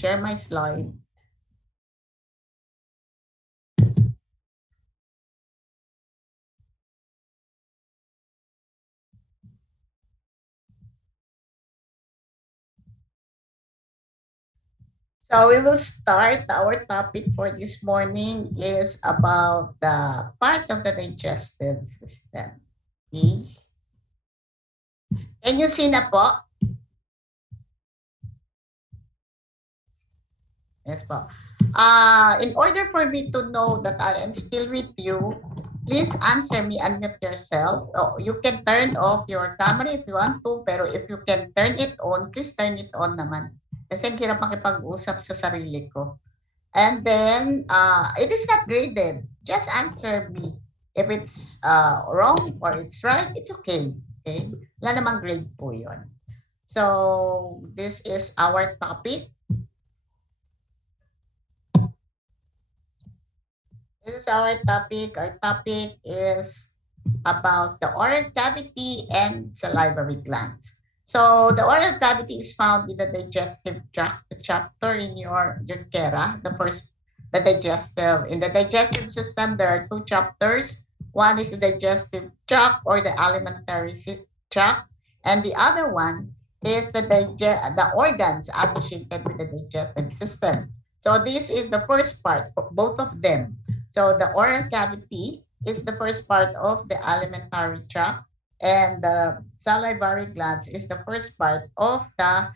share my slide. So we will start. Our topic for this morning is about the part of the digestive system. Okay? Can you see na po? Yes po. In order for me to know that I am still with you, please answer me, unmute yourself. Oh, you can turn off your camera if you want to, pero if you can turn it on, please turn it on naman. Kasi ang hirap makipag-usap sa sarili ko. And then, it is not graded. Just answer me. If it's wrong or it's right, it's okay. Okay? Wala namang grade po yun. So, this is our topic. This is our topic. Our topic is about the oral cavity and salivary glands. So the oral cavity is found in the digestive tract, the chapter in your Kera, in the digestive system, there are two chapters. One is the digestive tract or the alimentary tract, and the other one is the organs associated with the digestive system. So this is the first part for both of them. So the oral cavity is the first part of the alimentary tract, and the salivary glands is the first part of the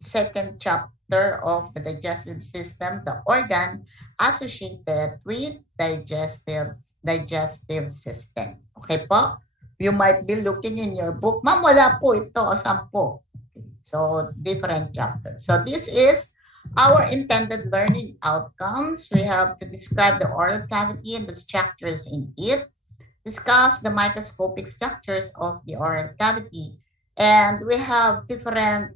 second chapter of the digestive system, the organ associated with digestive system. Okay po? You might be looking in your book. Ma'am, wala po ito. O saan po? Okay. So, different chapters. So, this is our intended learning outcomes. We have to describe the oral cavity and the structures in it, discuss the microscopic structures of the oral cavity, and we have different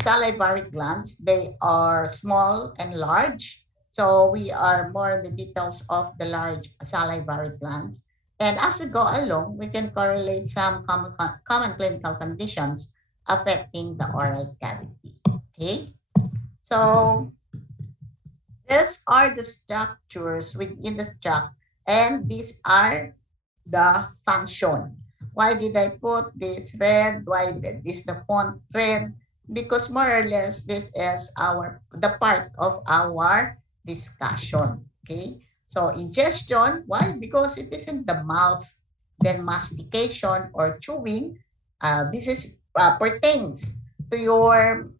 salivary glands. They are small and large. So we are more in the details of the large salivary glands. And as we go along, we can correlate some common clinical conditions affecting the oral cavity. Okay? So these are the structures within the tract, and these are the function. Why did I put this red? Why is the font red? Because more or less this is the part of our discussion. Okay. So ingestion, why? Because it is in the mouth. Then mastication or chewing, this is pertains to your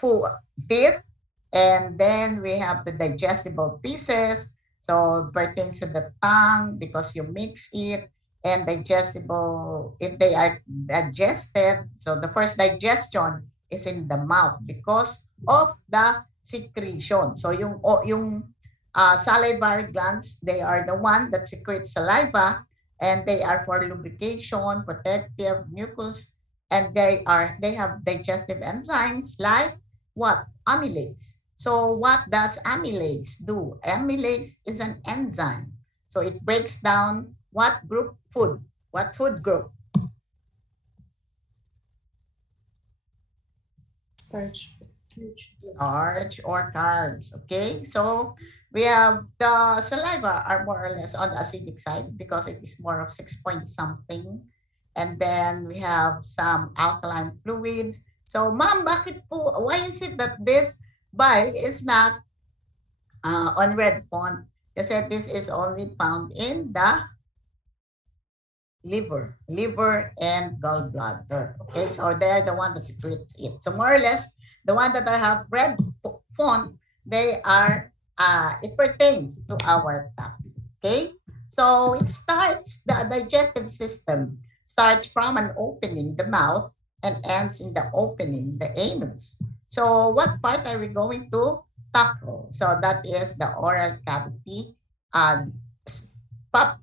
food teeth, and then we have the digestible pieces. So pertains to the tongue because you mix it, and digestible if they are digested. So the first digestion is in the mouth because of the secretion. So yung salivary glands, they are the one that secretes saliva, and they are for lubrication, protective, mucus, and they have digestive enzymes like what? Amylase. So what does amylase do? Amylase is an enzyme. So it breaks down what group food? What food group? Starch. Starch or carbs. Okay, so we have the saliva are more or less on the acidic side because it is more of 6 point something. And then we have some alkaline fluids. So, ma'am, bakit po, why is it that this bile is not on red font? Kasi this is only found in the liver and gallbladder. Okay, so they're the one that secretes it. So more or less, the one that I have red font, they are, it pertains to our topic. Okay, so it starts, the digestive system starts from an opening, the mouth, and ends in the opening, the anus. So what part are we going to tackle? So that is the oral cavity part.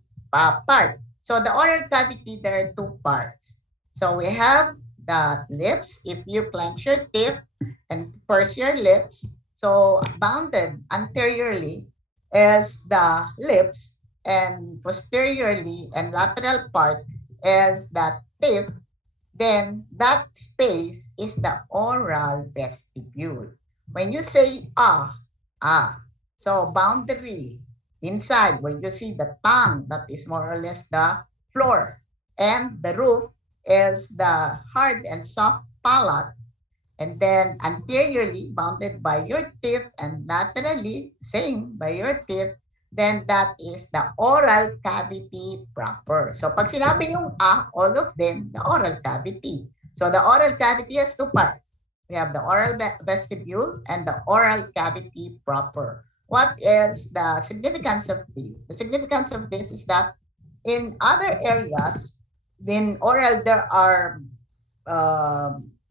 So the oral cavity, there are two parts. So we have the lips. If you clench your teeth and purse your lips, so bounded anteriorly is the lips, and posteriorly and lateral part is the teeth. then that space is the oral vestibule. When you say so boundary inside where you see the tongue, that is more or less the floor, and the roof is the hard and soft palate, and then anteriorly bounded by your teeth and laterally same by your teeth, then that is the oral cavity proper. So pag sinabi yung all of them, the oral cavity. So the oral cavity has two parts. We have the oral vestibule and the oral cavity proper. What is the significance of this? The significance of this is that in other areas, in oral, there are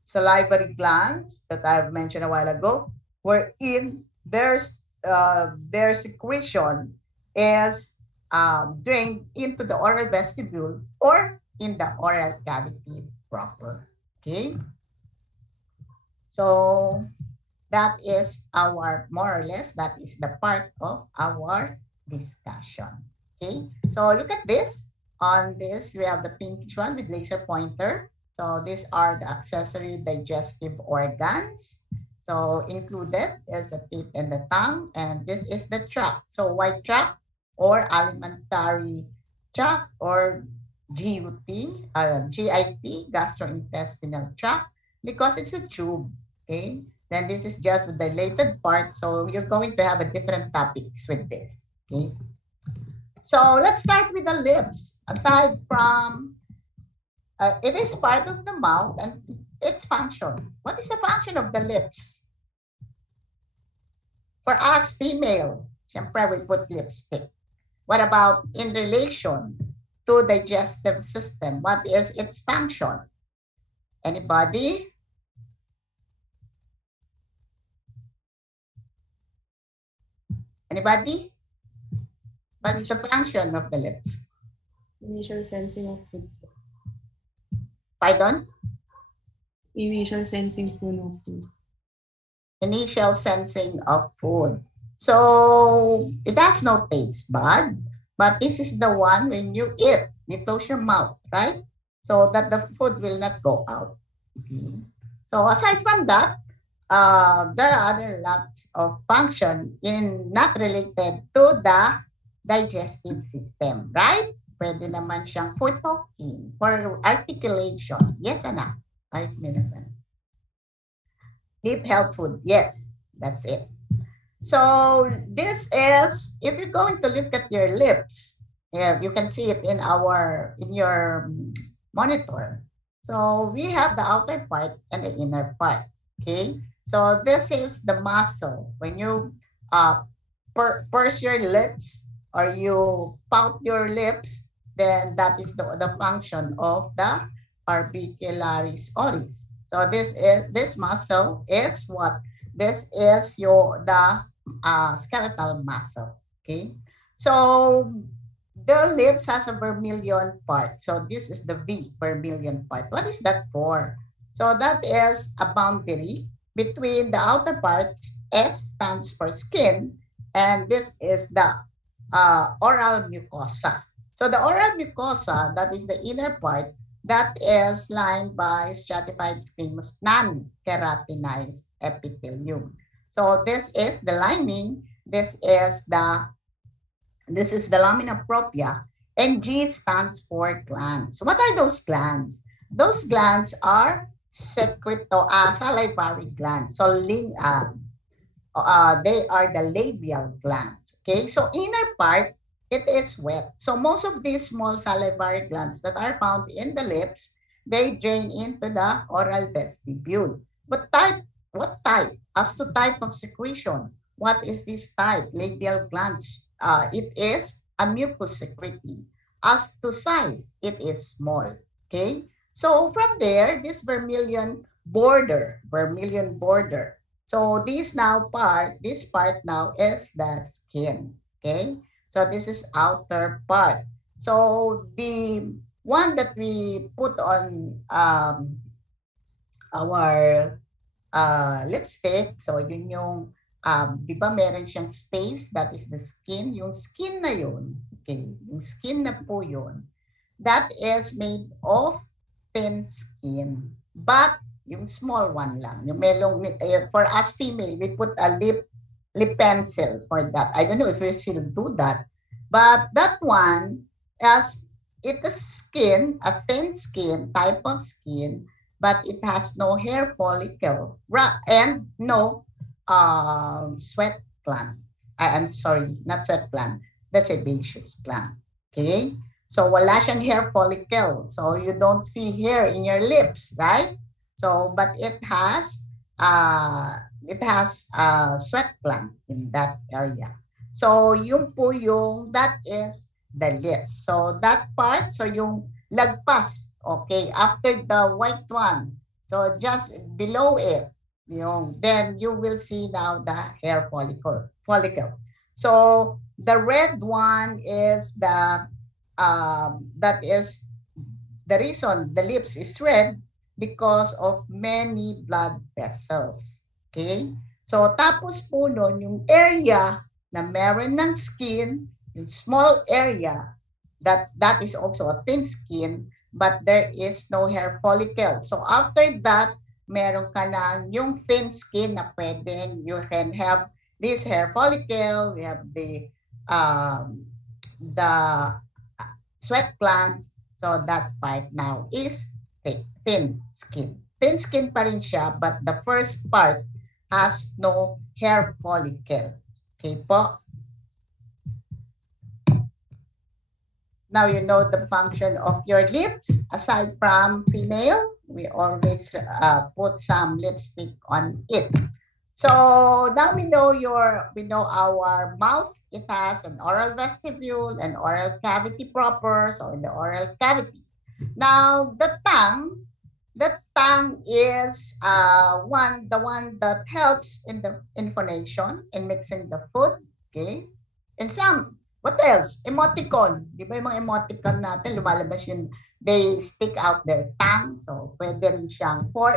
salivary glands that I've mentioned a while ago, wherein their secretion is drained into the oral vestibule or in the oral cavity proper. Okay, so that is our, more or less, that is the part of our discussion. Okay, so look at this. On this, we have the pinkish one with laser pointer. So these are the accessory digestive organs. So included is the teeth and the tongue, and this is the tract. So white tract or alimentary tract or GIT, gastrointestinal tract, because it's a tube. Okay, then this is just the dilated part. So you're going to have a different topics with this. Okay, so let's start with the lips. Aside from it is part of the mouth and its function. What is the function of the lips? For us female, syempre we put lipstick. What about in relation to digestive system? What is its function? Anybody? Anybody? What's the function of the lips? Initial sensing of food. Pardon? Initial sensing of food. Initial sensing of food. So it has no taste bud, but this is the one when you eat, you close your mouth, right? So that the food will not go out. Okay. So aside from that, there are other lots of function in not related to the digestive system, right? Pwede naman siyang for talking, for articulation. Yes, anak. 5 minutes. Deep health food. Yes, that's it. So this is, if you're going to look at your lips, you can see it in your monitor. So we have the outer part and the inner part. Okay. So this is the muscle. When you purse your lips or you pout your lips, then that is the function of the orbicularis oris. So this muscle is what? This is the skeletal muscle. Okay. So the lips has a vermilion part. So this is the V, vermilion part. What is that for? So that is a boundary between the outer parts. S stands for skin, and this is the oral mucosa. So the oral mucosa, that is the inner part, that is lined by stratified squamous non-keratinized epithelium. So this is the lining. This is the lamina propria, and G stands for glands. What are those glands? Those glands are salivary glands. So they are the labial glands. Okay, so inner part, it is wet. So most of these small salivary glands that are found in the lips, they drain into the oral vestibule. What type? As to type of secretion, what is this type? Labial glands. It is a mucus secreting. As to size, it is small. Okay. So from there, this vermilion border. So this part now is the skin. Okay. So this is outer part. So the one that we put on our lipstick, so yun yung, di ba meron siyang space, that is the skin. Yung skin na yun, okay, yung skin na po yun, that is made of thin skin. But yung small one lang. Yung melong, for us female, we put a lip pencil for that. I don't know if we still do that. But that one, as it is skin, a thin skin, type of skin, but it has no hair follicle and no sweat gland. I'm sorry, not sweat gland, the sebaceous gland. Okay? So wala siyang hair follicle. So you don't see hair in your lips, right? So but it has sweat gland in that area. So yung po yung that is the lips. So that part, so yung lagpas, okay, after the white one. So just below it, yung then you will see now the hair follicle. So the red one is that is the reason the lips is red because of many blood vessels. Okay? So tapos po nun, yung area na meron ng skin, yung small area, that is also a thin skin, but there is no hair follicle. So after that, meron ka na yung thin skin na pwedeng you can have this hair follicle, we have the sweat glands. So that part now is thin skin. Thin skin pa rin siya, but the first part has no hair follicle. Okay po? Now you know the function of your lips. Aside from female, we always put some lipstick on it. So now we know our mouth. It has an oral vestibule, an oral cavity proper, so in the oral cavity. Now the tongue is the one that helps in the information in mixing the food, okay? And what else? Emoticon. Di ba yung mga emoticon natin, lumalabas yun, they stick out their tongue. So, pwede rin siyang for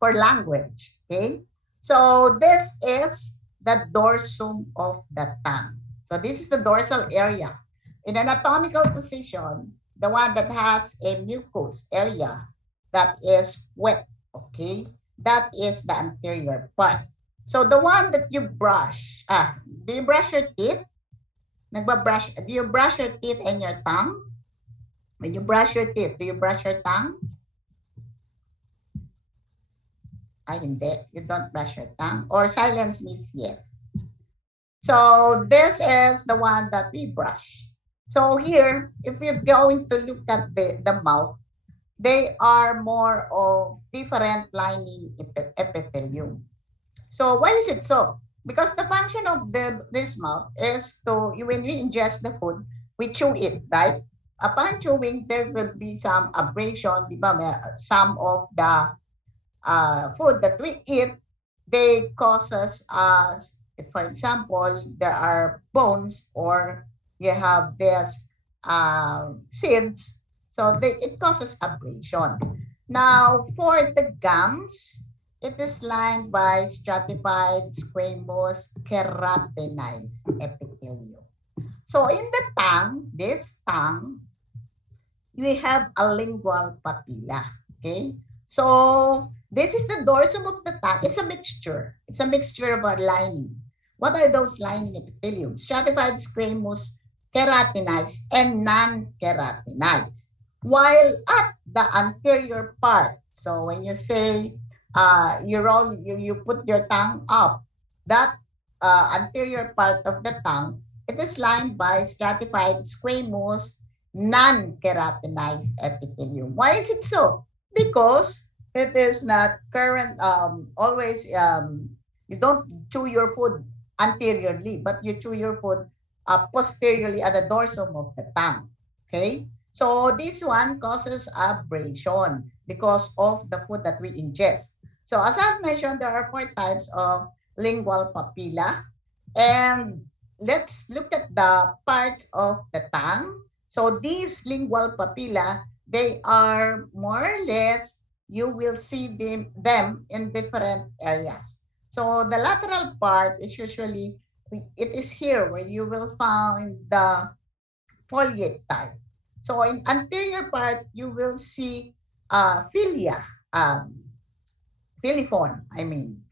language. Okay? So, this is the dorsum of the tongue. So, this is the dorsal area. In anatomical position, the one that has a mucous area that is wet. Okay? That is the anterior part. So, the one that you brush, do you brush your teeth? Do you brush your teeth and your tongue? When you brush your teeth, do you brush your tongue? Ay, hindi. You don't brush your tongue. Or silence means yes. So this is the one that we brush. So here, if you're going to look at the mouth, they are more of different lining epithelium. So why is it so? Because the function of this mouth is when we ingest the food, we chew it, right? Upon chewing, there will be some abrasion, di ba? Some of the food that we eat, they causes us, for example, there are bones or you have this seeds, so it causes abrasion. Now, for the gums, it is lined by stratified squamous keratinized epithelium. So in the tongue, this tongue, we have a lingual papilla. Okay? So this is the dorsum of the tongue. It's a mixture. It's a mixture of a lining. What are those lining epithelium? Stratified squamous keratinized and non-keratinized. While at the anterior part, so when you say you put your tongue up, that anterior part of the tongue, it is lined by stratified squamous non-keratinized epithelium. Why is it so? Because it is not always, you don't chew your food anteriorly, but you chew your food posteriorly at the dorsum of the tongue. Okay? So this one causes abrasion because of the food that we ingest. So as I've mentioned, there are 4 types of lingual papilla. And let's look at the parts of the tongue. So these lingual papilla, they are more or less, you will see them in different areas. So the lateral part is usually, it is here where you will find the foliate type. So in anterior part, you will see filia, filiform,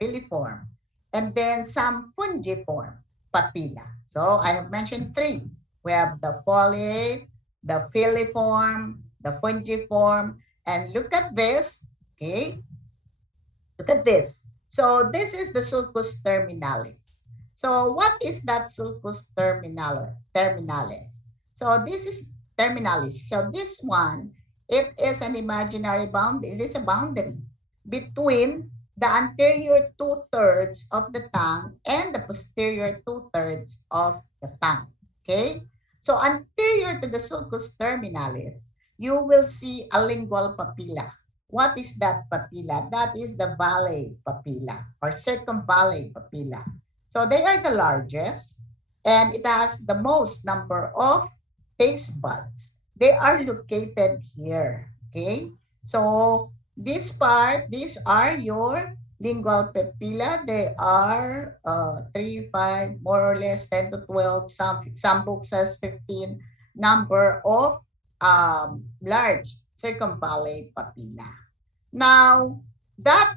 filiform, and then some fungiform papilla. So I have mentioned three. We have the foliate, the filiform, the fungiform, and look at this, okay? Look at this. So this is the sulcus terminalis. So what is that sulcus terminalis? So this is terminalis. So this one, it is an imaginary boundary. It is a boundary between the anterior two-thirds of the tongue and the posterior two-thirds of the tongue. Okay? So anterior to the sulcus terminalis, you will see a lingual papilla. What is that papilla? That is the valley papilla or circumvalley papilla. So they are the largest and it has the most number of taste buds. They are located here. Okay. So this part, these are your lingual papilla. They are 3, 5, more or less 10 to 12. Some books says 15 number of large circumvallate papilla. Now, that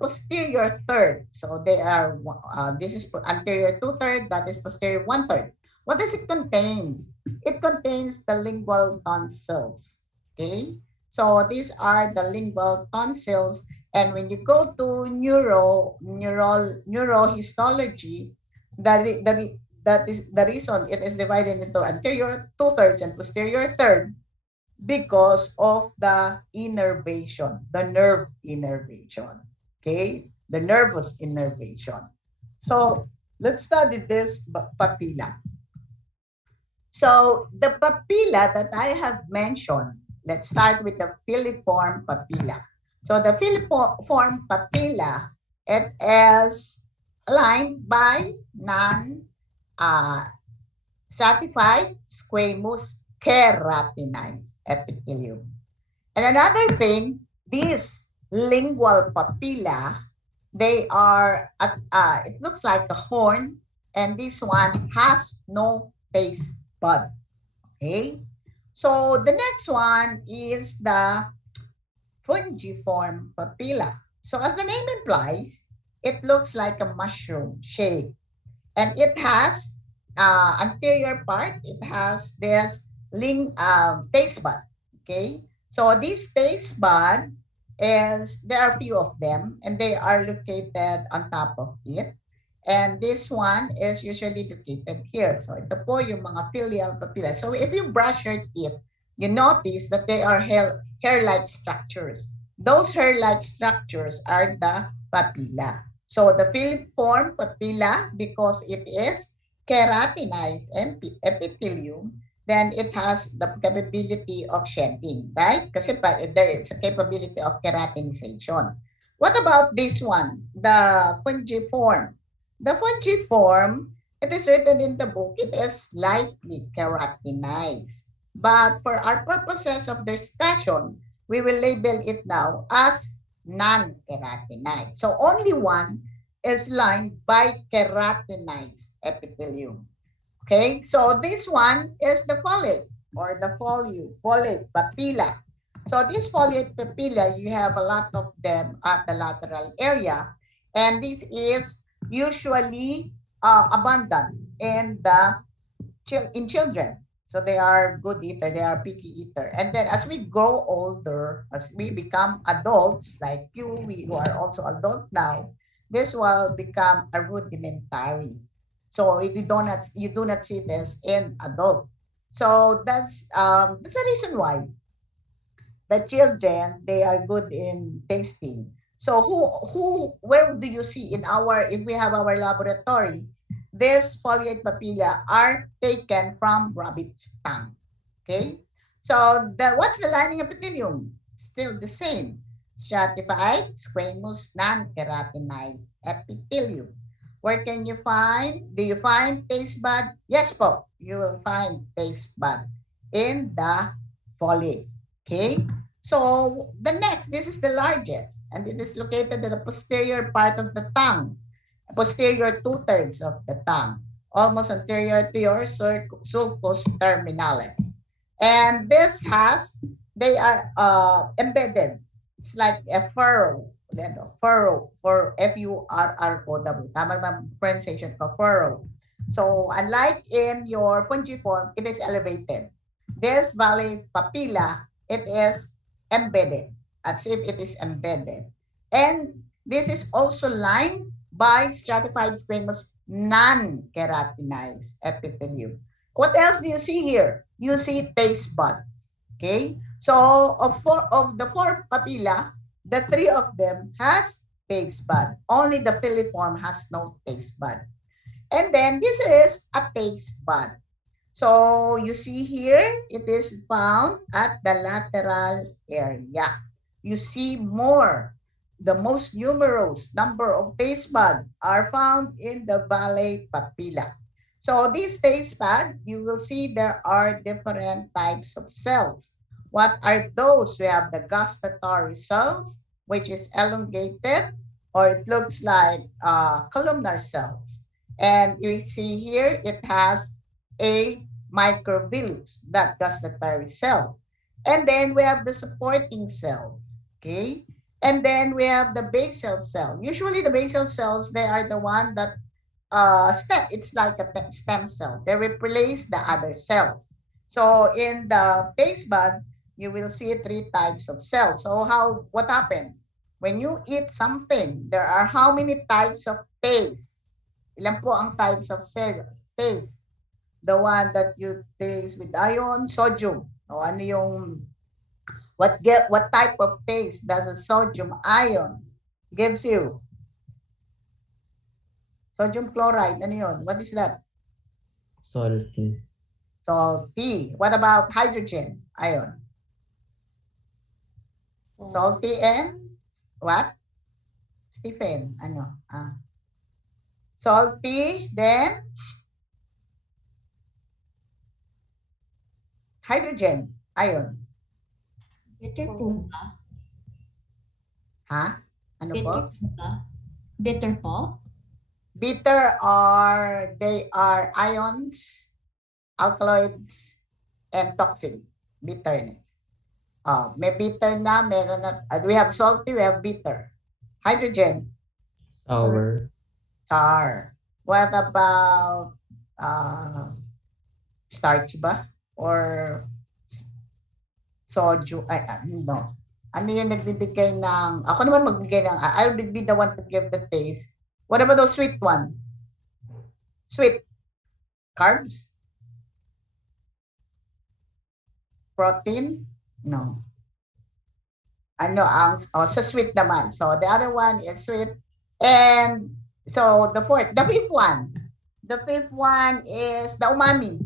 posterior third, so they are, this is anterior two-third, that is posterior one-third. What does it contain? It contains the lingual tonsils, okay? So these are the lingual tonsils, and when you go to neurohistology, that is the reason it is divided into anterior two-thirds and posterior third because of the innervation, the nerve innervation, okay? The nervous innervation. So let's study this papilla. So the papilla that I have mentioned, let's start with the filiform papilla. So the filiform papilla, it is lined by non-stratified squamous keratinized epithelium. And another thing, these lingual papilla, they are, it looks like a horn, and this one has no taste bud. Okay? So the next one is the fungiform papilla. So as the name implies, it looks like a mushroom shape. And it has anterior part, it has this taste bud. Okay? So this taste bud is, there are a few of them, and they are located on top of it. And this one is usually located here. So ito po yung mga filial papilla. So if you brush your teeth, you notice that they are hair-like structures. Those hair-like structures are the papilla. So the filiform papilla, because it is keratinized epithelium, then it has the capability of shedding, right? Kasi there is a capability of keratinization. What about this one, the fungiform? The fungiform, it is written in the book, it is lightly keratinized. But for our purposes of discussion, we will label it now as non-keratinized. So only one is lined by keratinized epithelium. Okay, so this one is the foliate or the foliate papilla. So this foliate papilla, you have a lot of them at the lateral area, and this is usually abundant in children. So they are good eater, they are picky eater. And then as we grow older, as we become adults, like you, we who are also adult now, this will become a rudimentary. So you do not see this in adult. So that's a reason why the children, they are good in tasting. So where do you see in our, if we have our laboratory, this foliate papilla are taken from rabbit's tongue. Okay, so what's the lining epithelium? Still the same, stratified squamous non-keratinized epithelium. Where can you find? Do you find taste bud? Yes po, you will find taste bud in the foliate. Okay, so the next, this is the largest, and it is located at the posterior part of the tongue, posterior two-thirds of the tongue, almost anterior to your sulcus terminalis. And this has, they are embedded. It's like a furrow. Furrow, for F-U-R-R-O-W. Tama naman pronunciation ko, furrow. So unlike in your fungiform, it is elevated. This valley papilla, it is embedded, as if it is embedded. And this is also lined by stratified squamous non-keratinized epithelium. What else do you see here? You see taste buds. Okay, so of the four papilla, the three of them has taste bud. Only the filiform has no taste bud. And then this is a taste bud. So you see here, it is found at the lateral area. You see more. The most numerous number of taste buds are found in the valley papilla. So this taste bud, you will see there are different types of cells. What are those? We have the gustatory cells, which is elongated, or it looks like columnar cells. And you see here, it has a microvillus, that gustatory cell. And then we have the supporting cells, okay? And then we have the basal cell. Usually the basal cells, they are the one that it's like a stem cell. They replace the other cells. So in the taste bud, you will see three types of cells. So what happens? When you eat something, there are how many types of taste? Ilan po ang types of cells? Taste. The one that you taste with ion, sodium. O ano yung, what type of taste does a sodium ion gives you? Sodium chloride, ano yun? What is that? Salty. Salty. What about hydrogen ion? Salty and what? Stephen, ano? Salty, then hydrogen ion. Bitter po ba? Ha? Ano po? Bitter po ba? Bitter po? Bitter they are ions, alkaloids, and toxin. Bitterness. May bitter na, meron na. We have salty, we have bitter. Hydrogen. Sour. Sour. What about starch ba? Or sodium? No. Ano yung nagbibigay ng, ako naman magbigay ng, I'll be the one to give the taste. What about those sweet one? Sweet. Carbs? Protein? No. Ano ang, sa sweet naman. So the other one is sweet. And so the fifth one. The fifth one is the umami.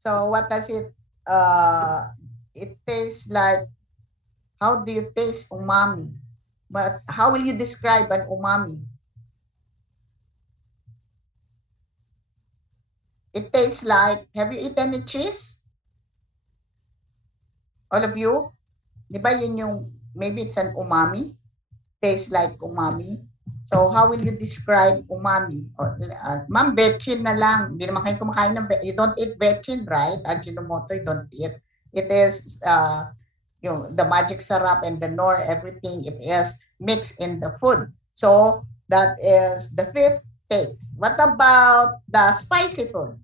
So what does it tastes like? How do you taste umami? But how will you describe an umami? It tastes like, have you eaten any cheese? All of you? Di ba yun yung, maybe it's an umami? Tastes like umami. So how will you describe umami? Ma'am, betchin na lang. Hindi naman kayo kumakain ng you don't eat betchin, right? Ajinomoto, you don't eat. It is the magic sarap and the nor, everything, it is mixed in the food. So that is the fifth taste. What about the spicy food?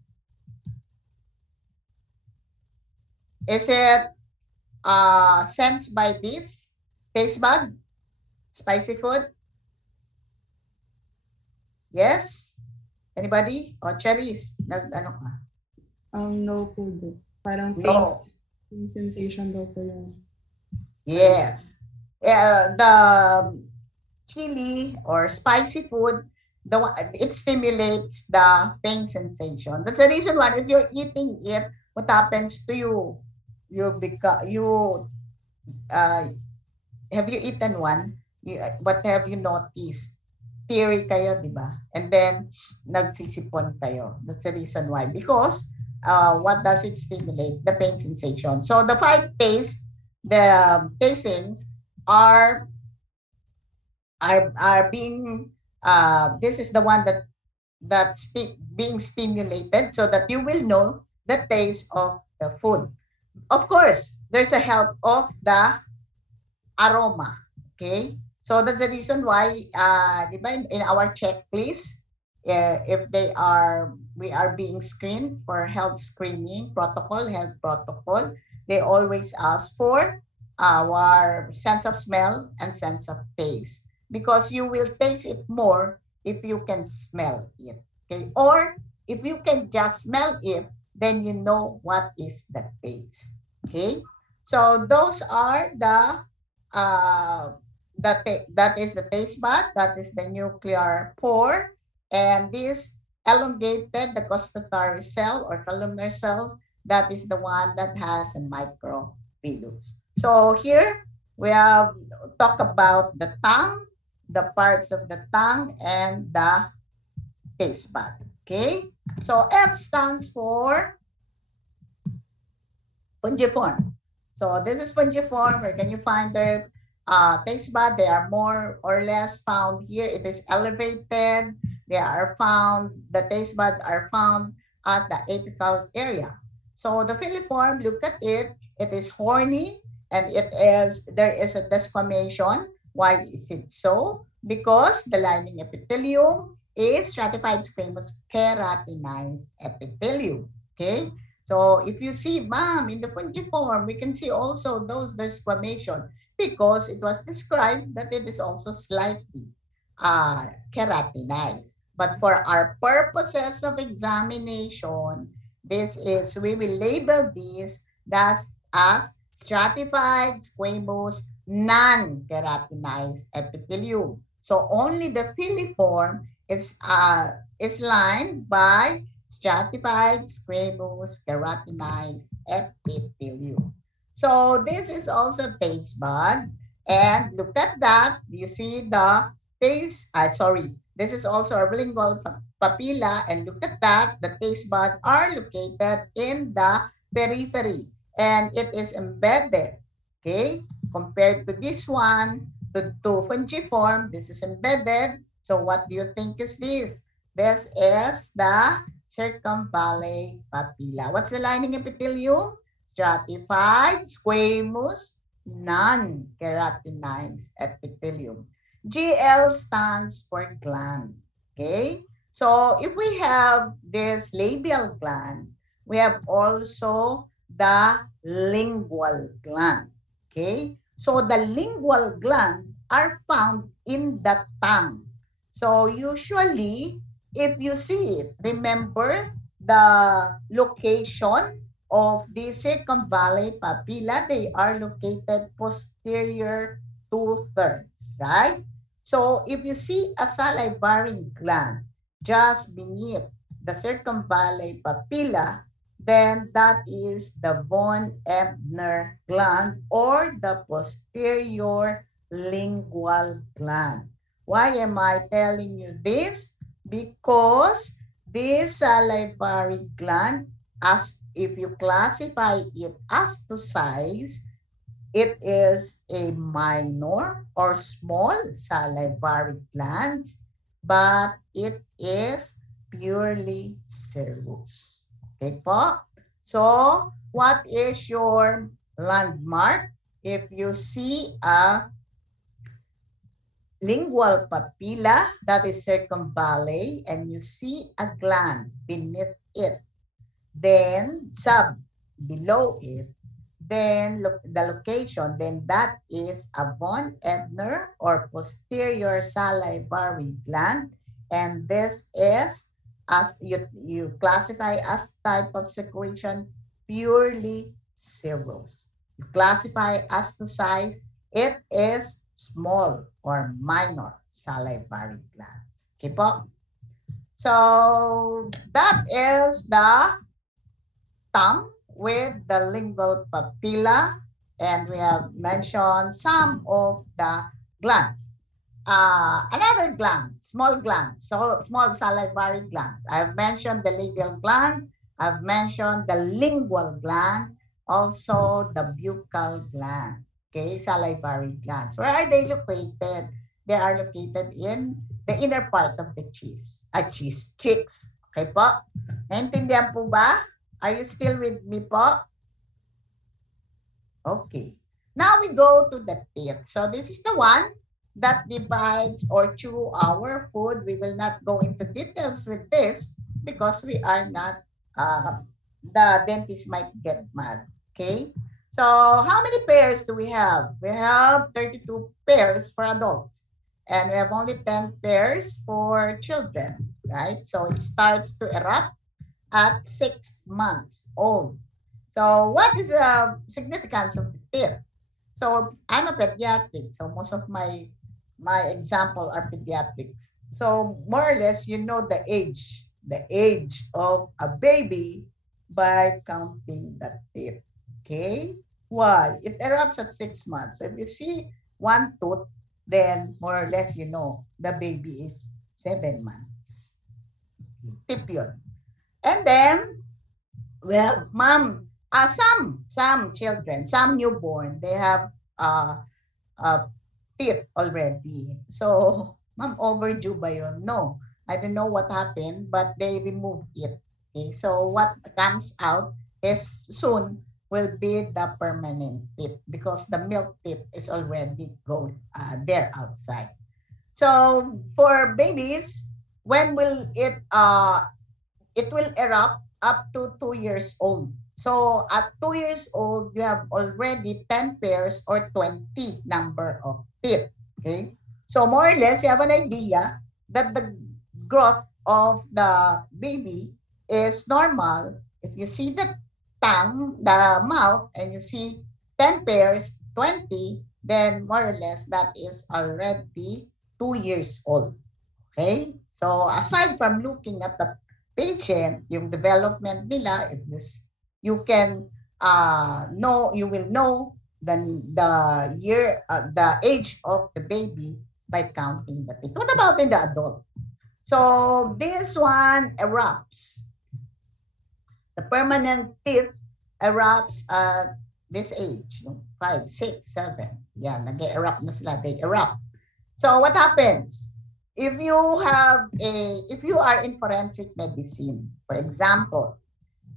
Is it sensed by this taste bud? Spicy food? Yes? Anybody? O cherries? Ano ka? No po do. Parang No. pain sensation daw po yun. Yes. The chili or spicy food, it stimulates the pain sensation. That's the reason why if you're eating it, what happens to you? Have you eaten one? What have you noticed? Teary kayo, di ba? And then, nagsisipon kayo. That's the reason why. Because, what does it stimulate? The pain sensation. So, the five tastes, the tastings are being, this is the one that's being stimulated so that you will know the taste of the food. Of course, there's a help of the aroma. Okay? So that's the reason why, di ba, in our checklist, if we are being screened for health screening protocol, health protocol, they always ask for our sense of smell and sense of taste because you will taste it more if you can smell it. Okay? Or if you can just smell it, then you know what is the taste. Okay? So those are that is the taste bud, that is the nuclear pore, and this elongated, the gustatory cell or columnar cells, that is the one that has a microvillus. So here we have talked about the tongue, the parts of the tongue, and the taste bud. Okay, so F stands for fungiform. So this is fungiform. Where can you find their taste bud? They are more or less found here. It is elevated. They are found, the taste bud are found at the apical area. So the filiform, look at it. It is horny and there is a desquamation. Why is it so? Because the lining epithelium is stratified squamous keratinized epithelium. Okay? So if you see, ma'am, in the fungiform, we can see also those desquamation because it was described that it is also slightly keratinized. But for our purposes of examination, we will label this as stratified squamous non-keratinized epithelium. So only the filiform is lined by stratified squamous keratinized epithelium. So this is also taste bud. And look at that. You see the this is also a lingual papilla. And look at that. The taste buds are located in the periphery. And it is embedded. Okay? Compared to this one, to fungiform, this is embedded. So what do you think is this? This is the circumvallate papilla. What's the lining epithelium? Stratified squamous non-keratinized epithelium. GL stands for gland. Okay? So if we have this labial gland, we have also the lingual gland. Okay? So the lingual gland are found in the tongue. So usually, if you see it, remember the location of the circumvallate papilla, they are located posterior 2/3, right? So if you see a salivary gland just beneath the circumvallate papilla, then that is the von Ebner gland or the posterior lingual gland. Why am I telling you this? Because this salivary gland, as if you classify it as to size, it is a minor or small salivary gland, but it is purely serous. Okay po? So, what is your landmark? If you see a lingual papilla, that is circumvallate, and you see a gland beneath it, then below it, then look the location, then that is a von Ebner or posterior salivary gland, and this is, as you classify as type of secretion, purely serous. You classify as to size, it is small or minor salivary glands. Okay po? So that is the tongue with the lingual papilla, and we have mentioned some of the glands. Another gland, small glands, so small salivary glands. I've mentioned the labial gland, I've mentioned the lingual gland, also the buccal gland. Okay, salivary glands. Where are they located? They are located in the inner part of the cheeks. Cheeks. Okay po? Naintindihan po ba? Are you still with me po? Okay. Now we go to the teeth. So this is the one that divides or chew our food. We will not go into details with this because we are not, the dentist might get mad. Okay. So how many pairs do we have? We have 32 pairs for adults and we have only 10 pairs for children, right? So it starts to erupt at 6 months old. So what is the significance of the teeth? So I'm a pediatric, so most of my example are pediatrics. So more or less, you know the age of a baby by counting the teeth. Okay? Why? It erupts at 6 months. So if you see one tooth, then more or less you know the baby is 7 months. Tip yun. And then, well, mom, some children, some newborn, they have uh, uh, teeth already. So, ma'am, overdue ba yun? No. I don't know what happened, but they removed it. Okay, so what comes out is soon will be the permanent teeth because the milk teeth is already go there outside. So for babies, when will it will erupt up to 2 years old. So at 2 years old, you have already 10 pairs or 20 number of teeth. Okay. So more or less, you have an idea that the growth of the baby is normal. If you see the tongue, the mouth, and you see 10 pairs, 20, then more or less that is already 2 years old. Okay? So aside from looking at the patient, yung development nila, if you can know, you will know the age of the baby by counting the teeth. What about in the adult? So this one erupts. The permanent teeth erupts at this age, 5, 6, 7. Yeah, nag-erupt na sila. They erupt. So what happens? If you are in forensic medicine, for example,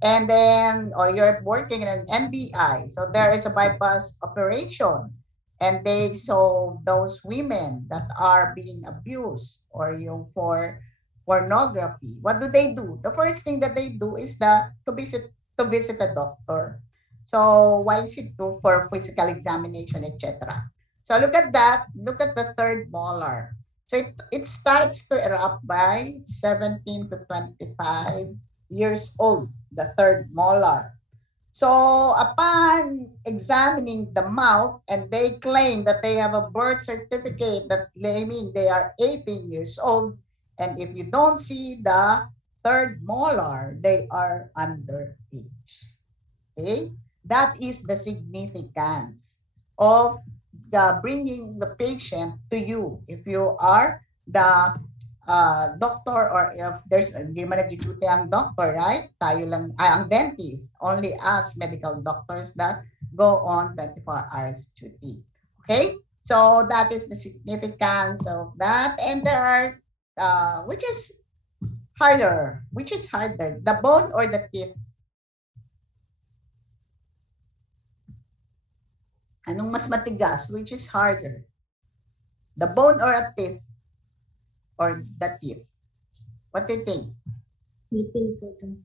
and then or you're working in an NBI, so there is a bypass operation, and they so those women that are being abused or yung for pornography, what do they do? The first thing that they do is to visit a doctor. So why is it do for physical examination, etc. So look at that. Look at the third molar. So it starts to erupt by 17 to 25 years old, the third molar. So upon examining the mouth, and they claim that they have a birth certificate that claiming they are 18 years old, and if you don't see the third molar, they are underage. Okay? That is the significance of bringing the patient to you. If you are the doctor or if there's hindi man nag-duty ang doctor, right? Tayo lang, ang dentist, only us medical doctors that go on 24 hours duty. Okay? So that is the significance of that. And there are, which is harder? Which is harder, the bone or the teeth? Anong mas matigas? Which is harder? The bone or a teeth? Or the teeth? What do you think? Ngipin po to.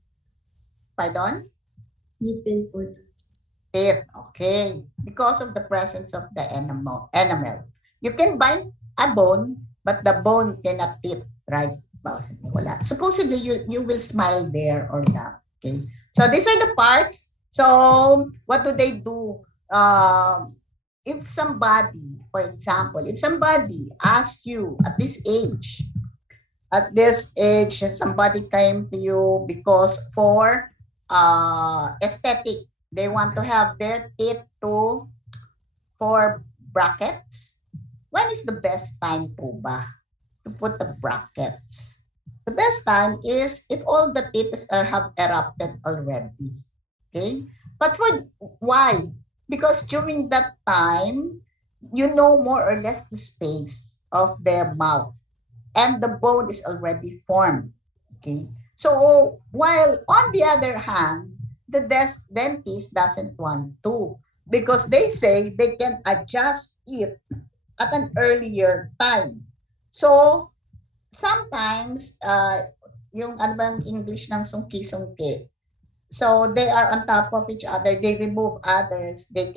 Pardon? Ngipin po to. Teeth. Okay. Because of the presence of the enamel. You can bite a bone, but the bone cannot teeth, right? Wala. Supposedly, you will smile there or not. Okay. So these are the parts. So what do they do? If somebody, for example, if somebody asks you at this age, somebody came to you because for aesthetic, they want to have their teeth for brackets. When is the best time po ba to put the brackets? The best time is if all the teeth have erupted already. Okay? But why? Because during that time, you know more or less the space of their mouth and the bone is already formed. Okay. So while on the other hand, the dentist doesn't want to, because they say they can adjust it at an earlier time. So, sometimes, yung ano bang English ng sungki-sungki? So they are on top of each other. They remove others. They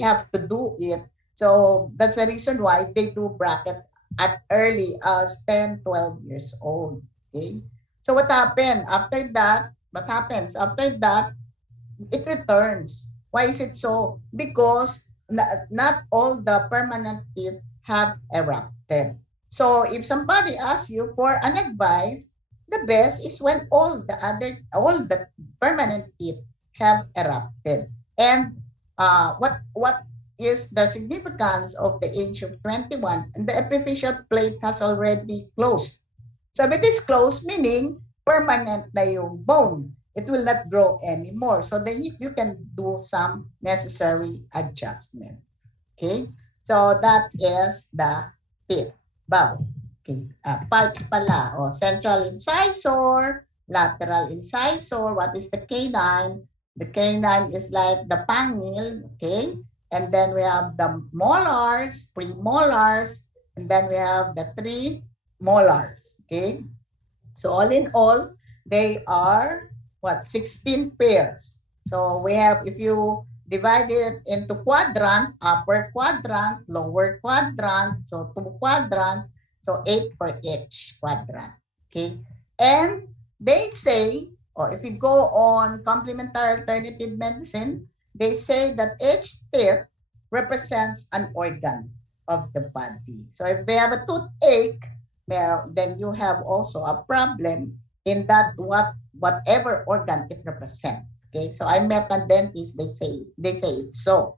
have to do it. So that's the reason why they do brackets at early as 10, 12 years old. Okay. So what happened after that? What happens after that? It returns. Why is it so? Because not all the permanent teeth have erupted. So if somebody asks you for an advice, the best is when all the permanent teeth have erupted. And what is the significance of the age of 21? And the epiphyseal plate has already closed. So if it is closed, meaning permanent na yung bone. It will not grow anymore. So then you can do some necessary adjustments. Okay? So that is the teeth. Bow. Okay. Parts pala. Central incisor, lateral incisor. What is the canine? The canine is like the pangil. Okay? And then we have the molars, premolars, and then we have the 3 molars. Okay? So all in all, they are 16 pairs. So we have, if you divide it into quadrant, upper quadrant, lower quadrant, so 2 quadrants, so 8 for each quadrant. Okay. And they say, or if you go on complementary alternative medicine, they say that each tooth represents an organ of the body. So if they have a toothache, then you have also a problem in that whatever organ it represents. Okay, so I met a dentist. They say it's so.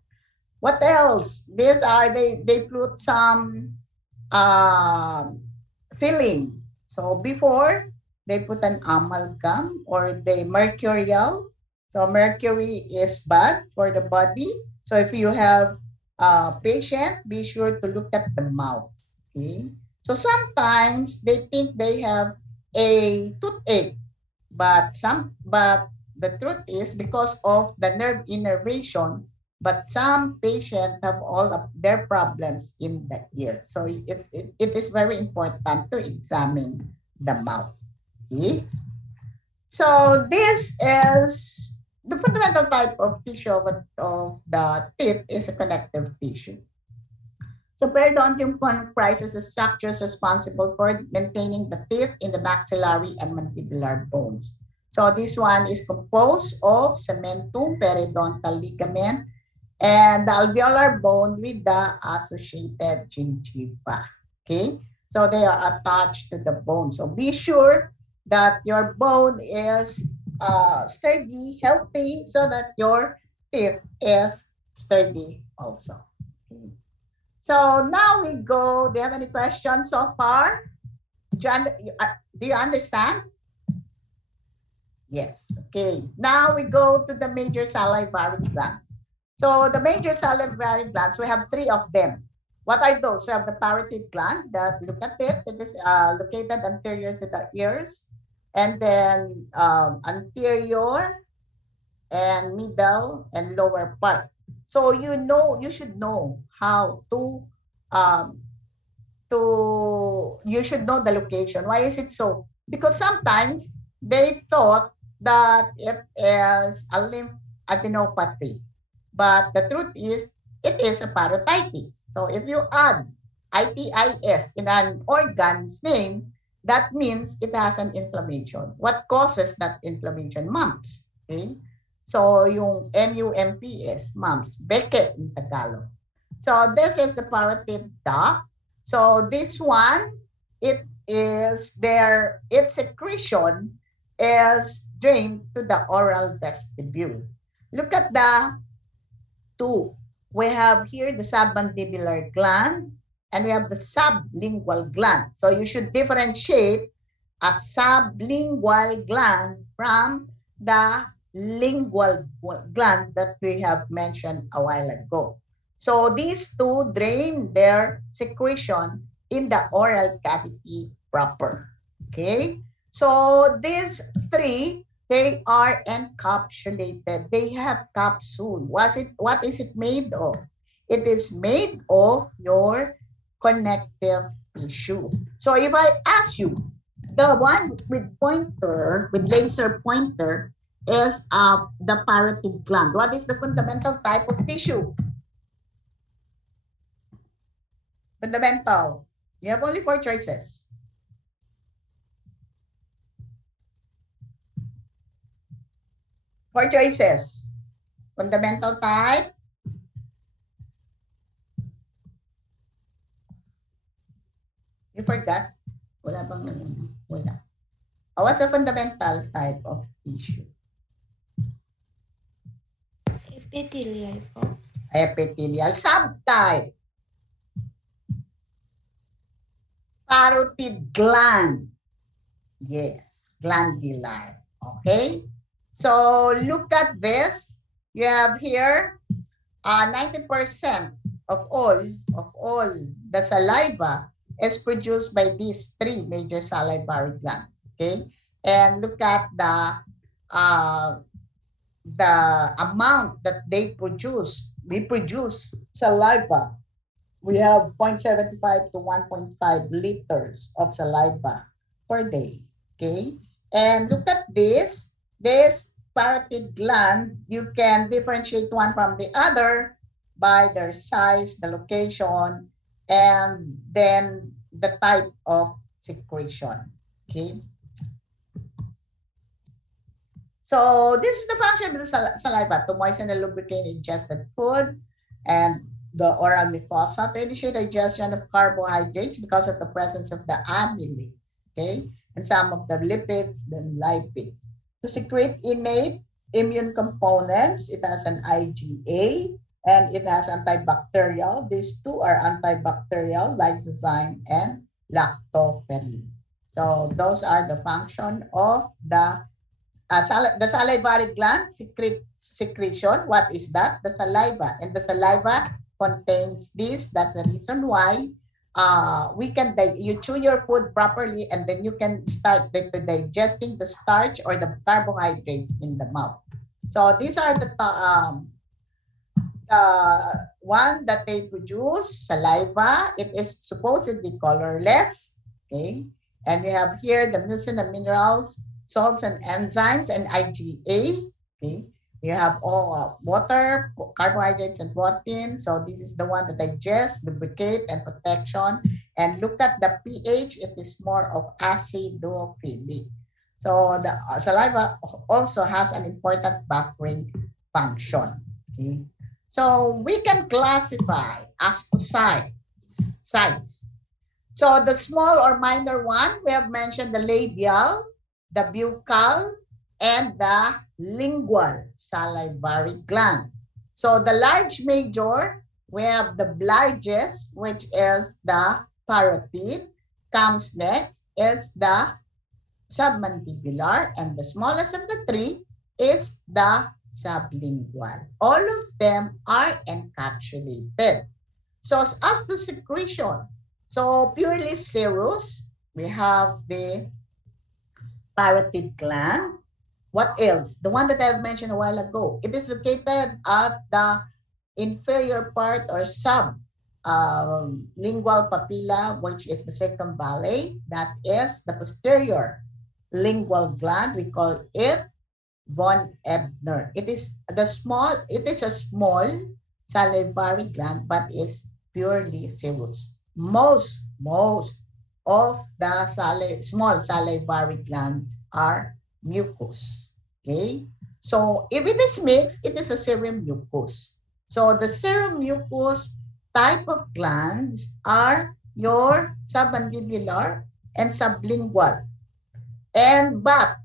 What else? These are they put some filling. So before they put an amalgam or the mercurial. So mercury is bad for the body. So if you have a patient, be sure to look at the mouth. Okay. So sometimes they think they have a toothache, but the truth is because of the nerve innervation, but some patients have all of their problems in the ear. So it is very important to examine the mouth. Okay? So this is the fundamental type of tissue of the teeth is a connective tissue. So periodontium comprises the structures responsible for maintaining the teeth in the maxillary and mandibular bones. So this one is composed of cementum, periodontal ligament, and the alveolar bone with the associated gingiva. Okay, so they are attached to the bone. So be sure that your bone is sturdy, healthy, so that your teeth is sturdy also. Okay. So now we go. Do you have any questions so far? Do you understand? Yes. Okay. Now we go to the major salivary glands. So the major salivary glands, we have 3 of them. What are those? We have the parotid gland that, look at it, it is located anterior to the ears, and then anterior and middle and lower part. So you should know how to you should know the location. Why is it so? Because sometimes they thought that it is a lymphadenopathy, but the truth is it is a parotitis. So if you add itis in an organ's name, that means it has an inflammation. What causes that inflammation? Mumps. Okay? So yung MUMPs, mumps, beke in Tagalog. So this is the parotid duct. So this one, its secretion is drained to the oral vestibule. Look at the 2. We have here the submandibular gland and we have the sublingual gland. So you should differentiate a sublingual gland from the lingual gland that we have mentioned a while ago. So these 2 drain their secretion in the oral cavity proper. Okay? So these 3 They are encapsulated. They have capsule. What is it made of? It is made of your connective tissue. So if I ask you, the one with pointer, with laser pointer, is the parotid gland. What is the fundamental type of tissue? Fundamental. You have only 4 choices. Four choices. Fundamental type. You forgot? Wala bang wala. What's the fundamental type of tissue? Epithelial po. Epithelial. Subtype. Parotid gland. Yes, glandular. Okay? So look at this. You have here 90% of all the saliva is produced by these 3 major salivary glands. Okay, and look at the amount that they produce. We produce saliva. We have 0.75 to 1.5 liters of saliva per day. Okay, and look at this. This parotid gland, you can differentiate one from the other by their size, the location, and then the type of secretion. Okay. So this is the function of the saliva, to moisten and lubricate ingested food, and the oral mucosa to initiate digestion of carbohydrates because of the presence of the amylase, okay, and some of the lipids, then lipids. To secrete innate immune components, it has an IgA and it has antibacterial. These 2 are antibacterial, lysozyme and lactoferrin. So those are the function of the salivary gland secretion. What is that? The saliva. And the saliva contains this. That's the reason why you chew your food properly, and then you can start digesting the starch or the carbohydrates in the mouth. So these are the one that they produce, saliva. It is supposedly colorless. Okay, and we have here the mucin, the minerals, salts and enzymes, and IgA. Okay, you have all water, carbohydrates, and protein. So this is the one that digests, lubricate, and protection. And look at the pH. It is more of acidophilic. So the saliva also has an important buffering function. Okay, so we can classify ascocytes. So the small or minor one, we have mentioned the labial, the buccal, and the lingual salivary gland. So the large major, we have the largest, which is the parotid. Comes next is the submandibular, and the smallest of the 3 is the sublingual. All of them are encapsulated. So as to secretion, so purely serous, we have the parotid gland. What else? The one that I've mentioned a while ago. It is located at the inferior part or lingual papilla, which is the circumvallate. That is the posterior lingual gland. We call it von Ebner. It is a small salivary gland, but it's purely serous. Most of the small salivary glands are mucus. Okay, so if it is mixed, it is a serum mucus. So the serum mucus type of glands are your submandibular and sublingual. And but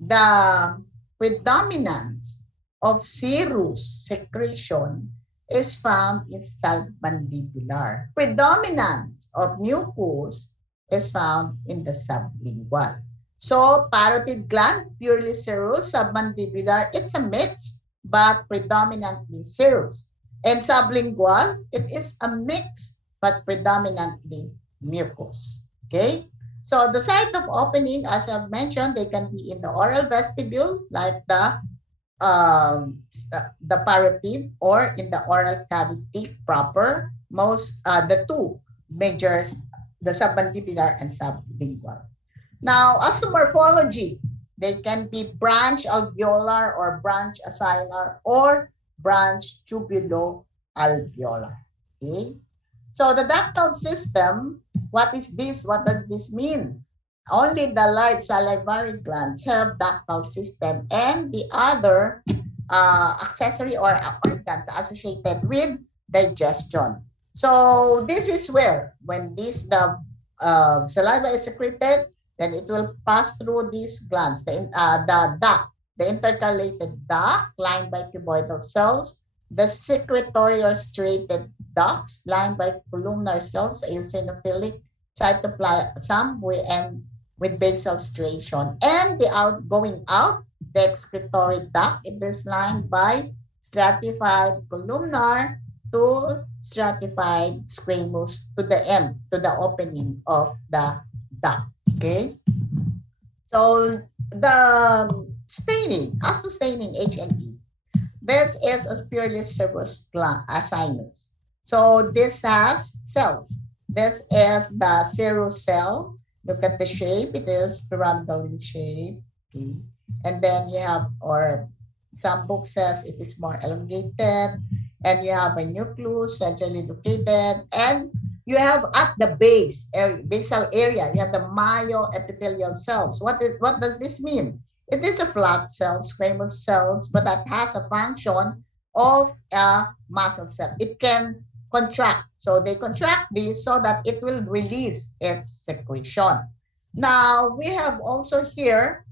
the predominance of serous secretion is found in submandibular. Predominance of mucus is found in the sublingual. So parotid gland, purely serous, submandibular, it's a mix, but predominantly serous. And sublingual, it is a mix, but predominantly mucus. Okay? So the site of opening, as I've mentioned, they can be in the oral vestibule, like um, the parotid, or in the oral cavity proper. The two majors, the submandibular and sublingual. Now, as to morphology, they can be branch alveolar or branch acinar or branch tubulo-alveolar. Okay? So the ductal system, what is this? What does this mean? Only the large salivary glands have ductal system, and the other accessory or organs associated with digestion. So this is where, when the saliva is secreted, then it will pass through these glands, the duct, the intercalated duct lined by cuboidal cells, the secretory or striated ducts lined by columnar cells, eosinophilic, cytoplasm, and with basal striation, and the outgoing out, the excretory duct, it is lined by stratified columnar to stratified squamous to the end, to the opening of the duct. Okay. So the staining, as to staining H and E, this is a purely serous sinus. So this has cells. This is the serous cell. Look at the shape. It is pyramidal in shape. Okay. And then you have, or some book says it is more elongated. And you have a nucleus centrally located. And you have at the base, basal area, you have the myoepithelial cells. What does this mean? It is a flat cell, squamous cells, but that has a function of a muscle cell. It can contract. So they contract this so that it will release its secretion. Now, we have also here,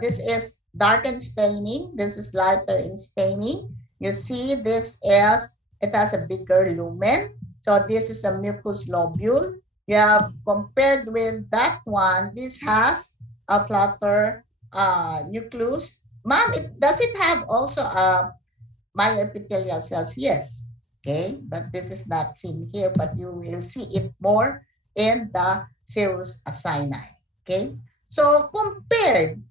this is darkened staining. This is lighter in staining. You see, it has a bigger lumen. So this is a mucous lobule. You have compared with that one, this has a flatter nucleus. Ma'am, does it have also a myoepithelial cells? Yes. Okay, but this is not seen here, but you will see it more in the serous acini. Okay, so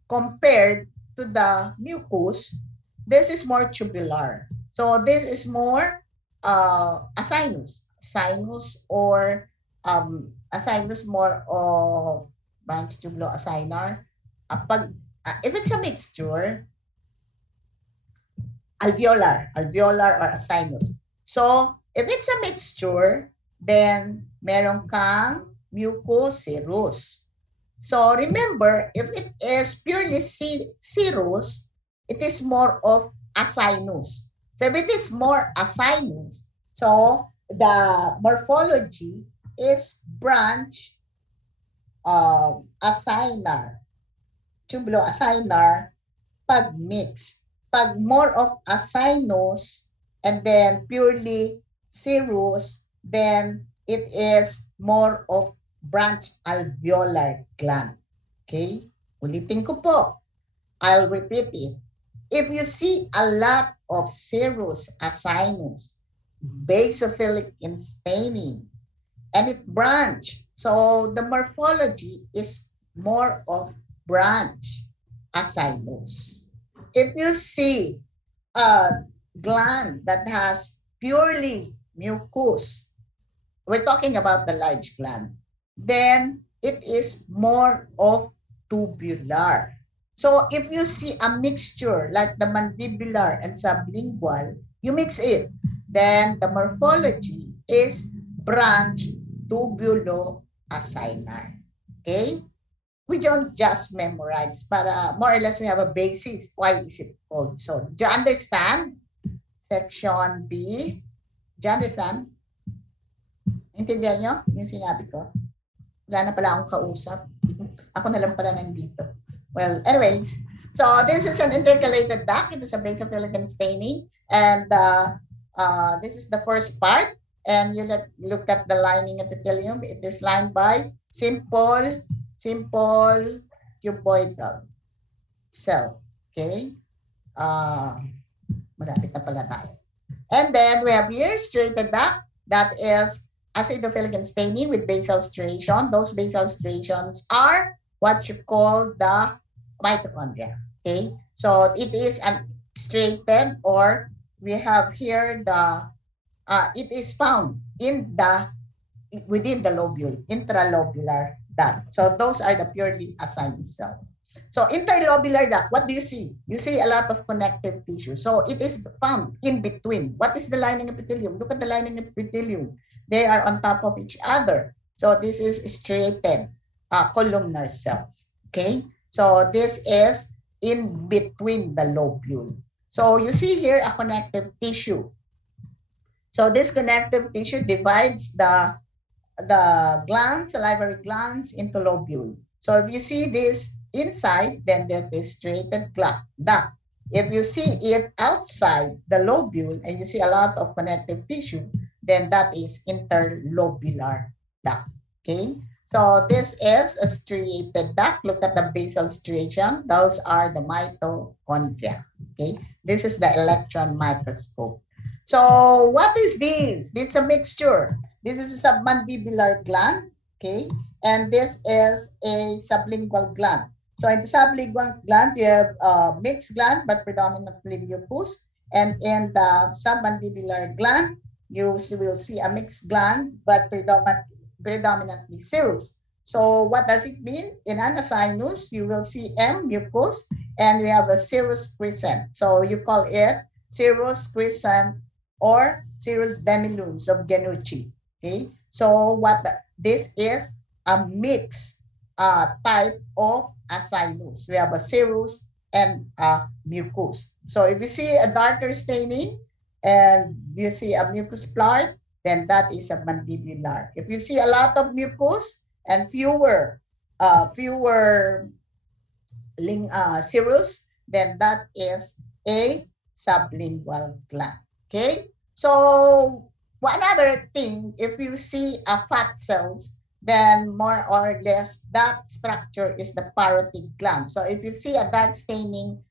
compared to the mucus, this is more tubular. So this is more a sinus or a sinus more of branch tubulo-acinar. If it's a mixture, alveolar or a sinus. So if it's a mixture, then meron kang mucoserous. So remember, if it is purely serous, it is more of a sinus. So if it is more a sinus, so the morphology is branch acinar, tubulo-acinar, pag mix. Pag more of a sinus and then purely serous, then it is more of branch alveolar gland. Okay? Ulitin ko po. I'll repeat it. If you see a lot of serous acinus, basophilic in staining, and it branch, so the morphology is more of branch acinus. If you see a gland that has purely mucus, we're talking about the large gland, then it is more of tubular. So if you see a mixture like the mandibular and sublingual, you mix it, then the morphology is branch tubulo-acinar. Okay? We don't just memorize, para more or less we have a basis. Why is it called so? Do you understand? Section B. Do you understand? Intindihan nyo yung sinabi ko? Wala na pala akong kausap. Ako na lang pala nandito. Well, anyways, so this is an intercalated duct. It is a basophilic staining. And this is the first part. And you look at the lining epithelium. It is lined by simple cuboidal cell. Okay? Malapit na pala tayo. And then we have here striated duct. That is acidophilic staining with basal striation. Those basal striations are what you call the mitochondria. Okay, so it is an striated, or we have here the it is found in the within the lobule, intralobular duct. So those are the purely assigned cells. So interlobular duct, what do you see? You see a lot of connective tissue. So it is found in between. What is the lining epithelium? Look at the lining epithelium. They are on top of each other. So this is striated columnar cells. Okay, so this is in between the lobule. So you see here a connective tissue. So this connective tissue divides the glands, salivary glands, into lobule. So if you see this inside, then that is striated duct. If you see it outside the lobule and you see a lot of connective tissue, then that is interlobular duct. Okay, so this is a striated duct. Look at the basal striation. Those are the mitochondria. Okay, this is the electron microscope. So what is this? This is a mixture. This is a submandibular gland, okay? And this is a sublingual gland. So in the sublingual gland, you have a mixed gland, but predominantly mucus. And in the submandibular gland, you will see a mixed gland, but predominantly serous. So what does it mean? In anasinus, you will see M, mucus, and we have a serous crescent. So you call it serous crescent or serous demiluns of Genucci. Okay, so what this is a mixed type of asinus. We have a serous and a mucus. So if you see a darker staining and you see a mucus plart, then that is a mandibular. If you see a lot of mucus and fewer serous, then that is a sublingual gland. Okay, so one other thing, if you see a fat cells, then more or less that structure is the parotid gland. So if you see a dark staining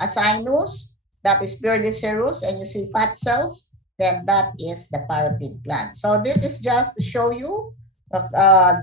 asinus, that is purely serous, and you see fat cells, then that is the parotid gland. So this is just to show you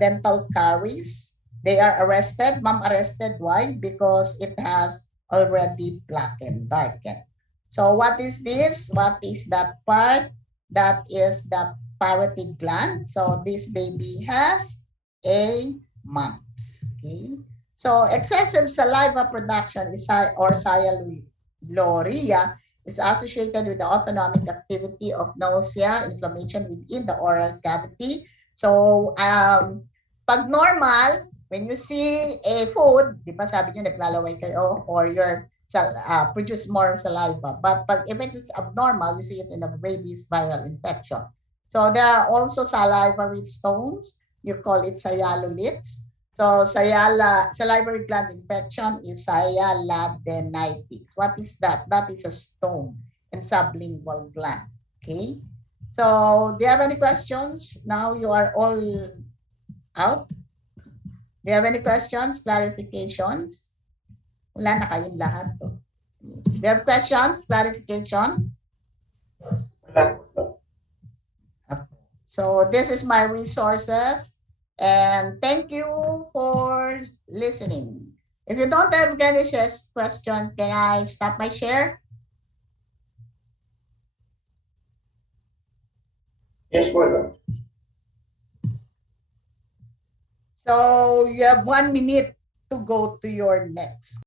dental caries. They are arrested. Mom arrested. Why? Because it has already blackened, darkened. So what is this? What is that part? That is the parotid gland. So this baby has a mumps. Okay. So excessive saliva production is or sialuria is associated with the autonomic activity of nausea, inflammation within the oral cavity. So pag normal, when you see a food, di ba sabi nyo naglalaway kayo or you're produce more saliva. But if it is abnormal, you see it in a rabies viral infection. So there are also salivary stones. You call it sialoliths. So salivary gland infection is sialadenitis. What is that? That is a stone in sublingual gland. Okay. So do you have any questions? Now you are all out. Do you have any questions, clarifications? Wala na kayong lahat. Do you have questions, clarifications? So this is my resources. And thank you for listening. If you don't have any question, can I stop my share? Yes, Madam. So you have 1 minute to go to your next.